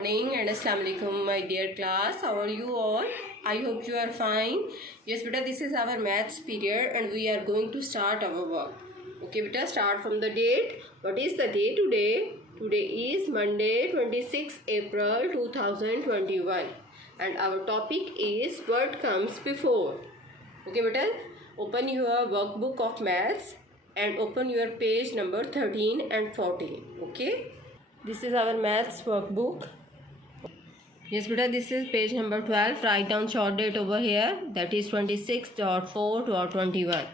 Morning and Assalamu alaikum, my dear class. How are you all? I hope you are fine. Yes beta, this is our maths period and we are going to start our work. Okay beta, start from the date. What is the day today? Today is Monday 26 April 2021 and our topic is what comes before. Okay beta, open your workbook of maths and open your page number 13 and 14. Okay, this is our maths workbook. Yes beta, this is page number 12. Write down short date over here, that is 26.4.21.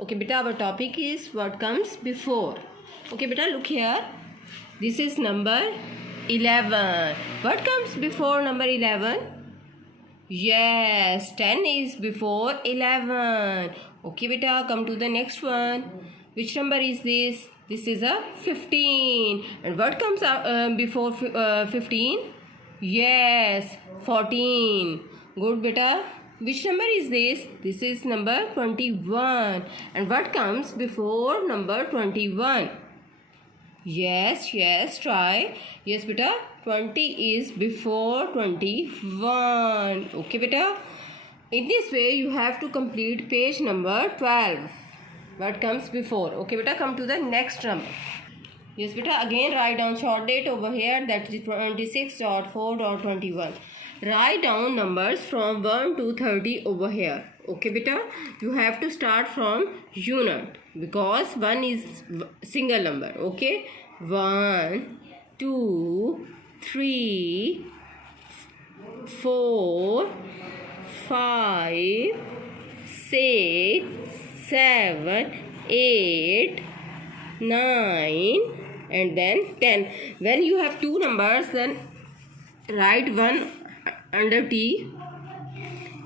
Okay beta, our topic is what comes before. Okay beta, look here, this is number 11. What comes before number 11? Yes, 10 is before 11. Okay beta, come to the next one. Which number is this? This is a 15. And what comes before 15? Yes, 14. Good beta. Which number is this? This is number 21. And what comes before number 21? Yes, try. Yes beta, 20 is before 21. Okay beta. In this way you have to complete page number 12. What comes before? Okay beta, come to the next number. Yes beta, again write down short date over here, that is 26.4.21. Write down numbers from 1 to 30 over here. Okay beta, you have to start from unit because 1 is single number. Okay, 1 2 3 4 5 6 7 8 9 and then 10. When you have two numbers, then write 1 under T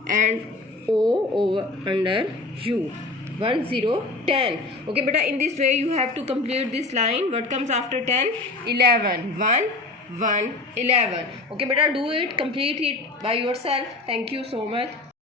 and O over under U. 1 0 10. Okay beta, in this way you have to complete this line. What comes after 10? 11. 1 1 11. Okay beta, do it, complete it by yourself. Thank you so much.